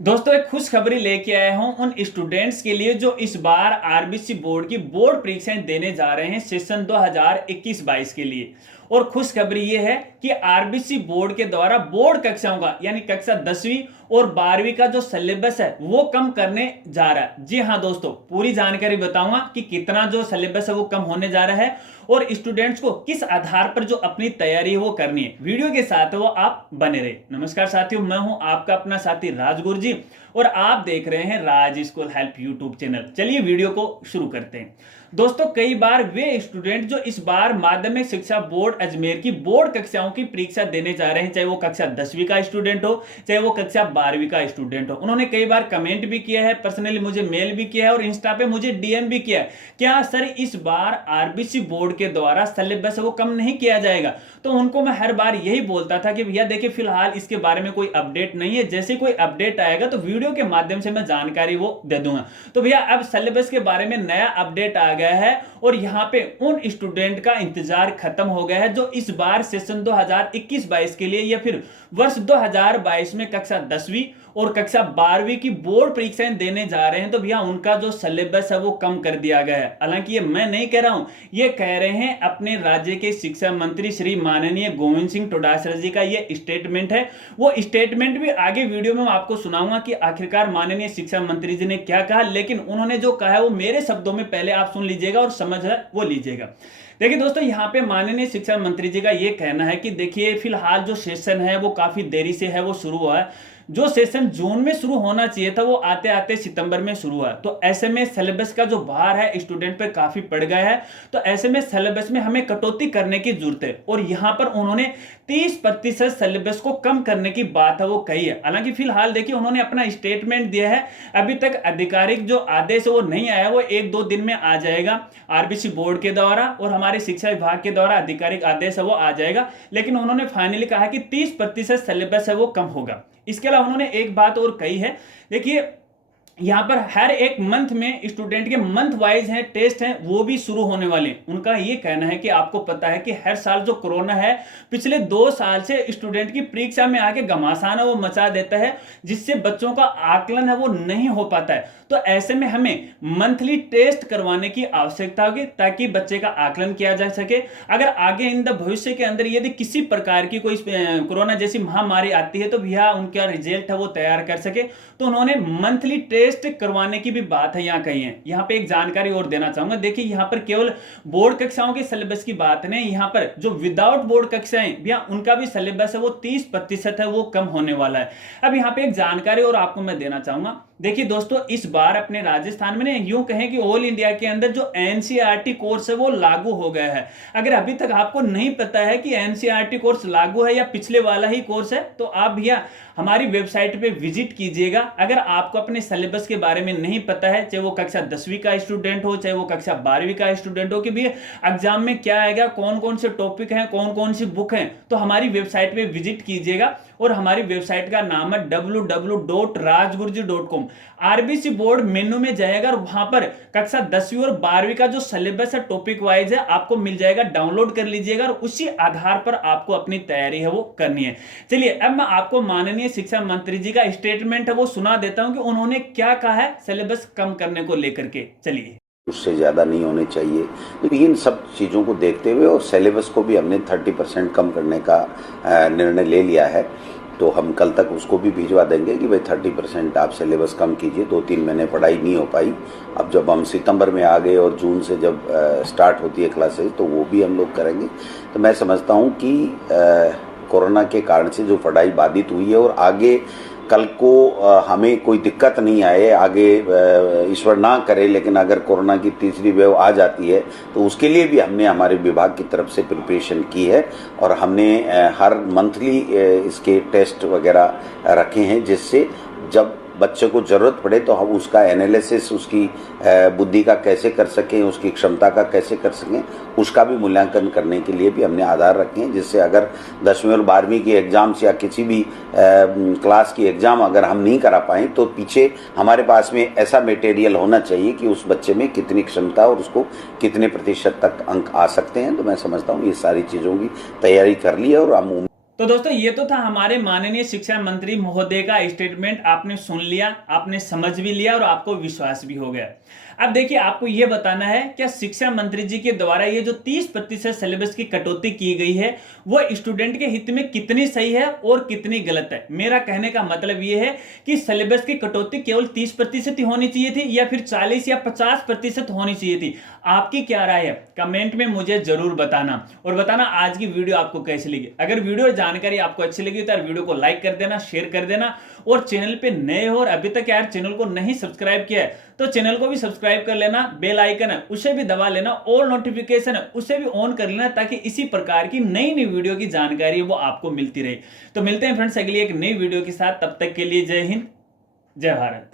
दोस्तों एक खुशखबरी लेके आया हूं उन स्टूडेंट्स के लिए जो इस बार आरबीसी बोर्ड की बोर्ड परीक्षाएं देने जा रहे हैं सेशन 2021-22 के लिए। और खुशखबरी ये है कि आरबीसी बोर्ड के द्वारा बोर्ड कक्षाओं का यानी कक्षा 10वीं और 12वीं का जो सिलेबस है वो कम करने जा रहा है। जी हां दोस्तों, पूरी जानकारी बताऊंगा कि कितना जो सिलेबस है वो कम होने जा रहा है और स्टूडेंट्स को किस आधार पर जो अपनी तैयारी है वो करनी है। वीडियो के साथ वो आप बने रहे। नमस्कार साथियों, मैं हूं आपका अपना साथी राजगुरु जी और आप देख रहे हैं राज स्कूल हेल्प यूट्यूब चैनल। चलिए वीडियो को शुरू करते हैं। दोस्तों कई बार वे स्टूडेंट जो इस बार माध्यमिक शिक्षा बोर्ड अजमेर की बोर्ड कक्षाओं की परीक्षा देने जा रहे हैं, चाहे वो कक्षा 10वीं का स्टूडेंट हो चाहे वो कक्षा 12वीं का स्टूडेंट हो, उन्होंने कई बार कमेंट भी किया है, पर्सनली मुझे मेल भी किया है और इंस्टा पे मुझे डीएम भी किया है। क्या सर इस बार आरबीसी बोर्ड के द्वारा सिलेबस वो कम नहीं किया जाएगा? तो उनको मैं हर बार यही बोलता था कि भैया देखिए फिलहाल इसके बारे में कोई अपडेट नहीं है, जैसे कोई अपडेट आएगा तो वीडियो के माध्यम से मैं जानकारी वो दे दूंगा। तो भैया अब सिलेबस के बारे में नया अपडेट आ गया है और यहां पे उन स्टूडेंट का इंतजार खत्म हो गया है जो इस बार सेशन 2021-22 के लिए या फिर वर्ष 2022 में कक्षा 10वीं और कक्षा 12वीं की बोर्ड परीक्षाएं देने जा रहे हैं। तो भैया उनका जो सिलेबस है वो कम कर दिया गया है। हालांकि ये मैं नहीं कह रहा हूं, ये कह रहे हैं अपने राज्य के शिक्षा मंत्री श्री माननीय गोविंद सिंह डोटासरा जी का ये स्टेटमेंट है। वो स्टेटमेंट भी आगे वीडियो में मैं आपको सुनाऊंगा कि आखिरकार माननीय शिक्षा मंत्री जी ने क्या कहा, लेकिन उन्होंने जो कहा है वो मेरे शब्दों में पहले आप सुन लीजिएगा और समझ है वो लीजिएगा। देखिए दोस्तों, यहाँ पे माननीय शिक्षा मंत्री जी का ये कहना है कि देखिए फिलहाल जो सेशन है वो काफी देरी से है वो शुरू हुआ है। जो सेशन जून में शुरू होना चाहिए था वो आते आते सितंबर में शुरू हुआ। तो ऐसे में सिलेबस का जो भार है स्टूडेंट पर काफी पड़ गया है। तो ऐसे में सिलेबस में हमें कटौती करने की जरूरत है और यहाँ पर उन्होंने 30% सिलेबस को कम करने की बात है वो कही है। हालांकि फिलहाल देखिए उन्होंने अपना स्टेटमेंट दिया है, अभी तक आधिकारिक जो आदेश है वो नहीं आया, वो 1-2 दिन में आ जाएगा आरबीसी बोर्ड के द्वारा और हमारे शिक्षा विभाग के द्वारा आधिकारिक आदेश है वो आ जाएगा। लेकिन उन्होंने फाइनली कहा कि 30% सिलेबस है वो कम होगा। इसके अलावा उन्होंने एक बात और कही है, देखिए यहां पर हर एक मंथ में स्टूडेंट के मंथ वाइज हैं टेस्ट हैं वो भी शुरू होने वाले हैं। उनका ये कहना है कि आपको पता है कि हर साल जो कोरोना है पिछले 2 साल से स्टूडेंट की परीक्षा में आके घमासान है वो मचा देता है, जिससे बच्चों का आकलन है वो नहीं हो पाता है। तो ऐसे में हमें मंथली टेस्ट करवाने की आवश्यकता होगी ताकि बच्चे का आकलन किया जा सके। अगर आगे इन द भविष्य के अंदर यदि किसी प्रकार की कोई कोरोना जैसी महामारी आती है तो भैया उनका रिजल्ट है वो तैयार कर सके। तो उन्होंने मंथली टेस्ट करवाने की भी बात है यहाँ कही है। यहाँ पे एक जानकारी और देना चाहूंगा, देखिए यहाँ पर केवल बोर्ड कक्षाओं के सिलेबस की बात नहीं, यहाँ पर जो विदाउट बोर्ड कक्षाएं भैया उनका भी सिलेबस है वो 30% है वो कम होने वाला है। अब यहाँ पे एक जानकारी और आपको मैं देना चाहूंगा, देखिए दोस्तों इस बार अपने राजस्थान में यूं कहें कि ऑल इंडिया के अंदर जो एनसीईआरटी कोर्स है वो लागू हो गया है। अगर अभी तक आपको नहीं पता है कि एनसीईआरटी कोर्स लागू है या पिछले वाला ही कोर्स है तो आप भैया हमारी वेबसाइट पे विजिट कीजिएगा। अगर आपको अपने सिलेबस के बारे में नहीं पता है, चाहे वो कक्षा 10वीं का स्टूडेंट हो चाहे वो कक्षा 12वीं का स्टूडेंट हो, कि भैया एग्जाम में क्या आएगा, कौन कौन से टॉपिक हैं, कौन कौन सी बुक हैं, तो हमारी वेबसाइट पे विजिट कीजिएगा। और हमारी वेबसाइट का नाम है www.rajguruji.com। आरबीसी बोर्ड मेनू में जाएगा और वहां पर कक्षा 10वीं और 12वीं का जो सिलेबस है टॉपिक वाइज है आपको मिल जाएगा, डाउनलोड कर लीजिएगा और उसी आधार पर आपको अपनी तैयारी है वो करनी है। चलिए अब मैं आपको माननीय शिक्षा मंत्री जी का स्टेटमेंट है वो सुना देता हूं कि उन्होंने क्या कहा है सिलेबस कम करने को लेकर के। चलिए, उससे ज़्यादा नहीं होने चाहिए। तो इन सब चीज़ों को देखते हुए और सिलेबस को भी हमने 30% कम करने का निर्णय ले लिया है। तो हम कल तक उसको भी भिजवा देंगे कि भाई 30% आप सिलेबस कम कीजिए। 2-3 महीने पढ़ाई नहीं हो पाई, अब जब हम सितंबर में आ गए और जून से जब स्टार्ट होती है क्लासेज तो वो भी हम लोग करेंगे। तो मैं समझता हूँ कि कोरोना के कारण से जो पढ़ाई बाधित हुई है और आगे कल को हमें कोई दिक्कत नहीं आए, आगे ईश्वर ना करे, लेकिन अगर कोरोना की तीसरी वेव आ जाती है तो उसके लिए भी हमने हमारे विभाग की तरफ से प्रिपरेशन की है और हमने हर मंथली इसके टेस्ट वगैरह रखे हैं, जिससे जब बच्चे को जरूरत पड़े तो हम उसका एनालिसिस, उसकी बुद्धि का कैसे कर सकें, उसकी क्षमता का कैसे कर सकें, उसका भी मूल्यांकन करने के लिए भी हमने आधार रखे हैं। जिससे अगर 10वीं और 12वीं की एग्जाम्स या किसी भी क्लास की एग्जाम अगर हम नहीं करा पाएँ तो पीछे हमारे पास में ऐसा मटेरियल होना चाहिए कि उस बच्चे में कितनी क्षमता और उसको कितने प्रतिशत तक अंक आ सकते हैं। तो मैं समझता हूँ ये सारी चीज़ों की तैयारी कर ली है और हम तो दोस्तों ये तो था हमारे माननीय शिक्षा मंत्री महोदय का स्टेटमेंट। आपने सुन लिया, आपने समझ भी लिया और आपको विश्वास भी हो गया। अब देखिए, आपको यह बताना है क्या शिक्षा मंत्री जी के द्वारा ये जो 30% सिलेबस की कटौती की गई है वो स्टूडेंट के हित में कितनी सही है और कितनी गलत है। मेरा कहने का मतलब यह है कि सिलेबस की कटौती केवल 30% ही होनी चाहिए थी या फिर 40 या 50% होनी चाहिए थी। आपकी क्या राय है कमेंट में मुझे जरूर बताना, और बताना आज की वीडियो आपको कैसी लगी। अगर वीडियो जानकारी आपको अच्छी लगी तो यार वीडियो को लाइक कर देना, शेयर कर देना, और चैनल पे नए हो और अभी तक यार चैनल को नहीं सब्सक्राइब किया है तो चैनल को भी सब्सक्राइब कर लेना। बेल आइकन है उसे भी दबा लेना, और नोटिफिकेशन है उसे भी ऑन कर लेना, ताकि इसी प्रकार की नई नई वीडियो की जानकारी वो आपको मिलती रहे। तो मिलते हैं फ्रेंड्स अगली एक नई वीडियो के साथ, तब तक के लिए जय हिंद, जय भारत।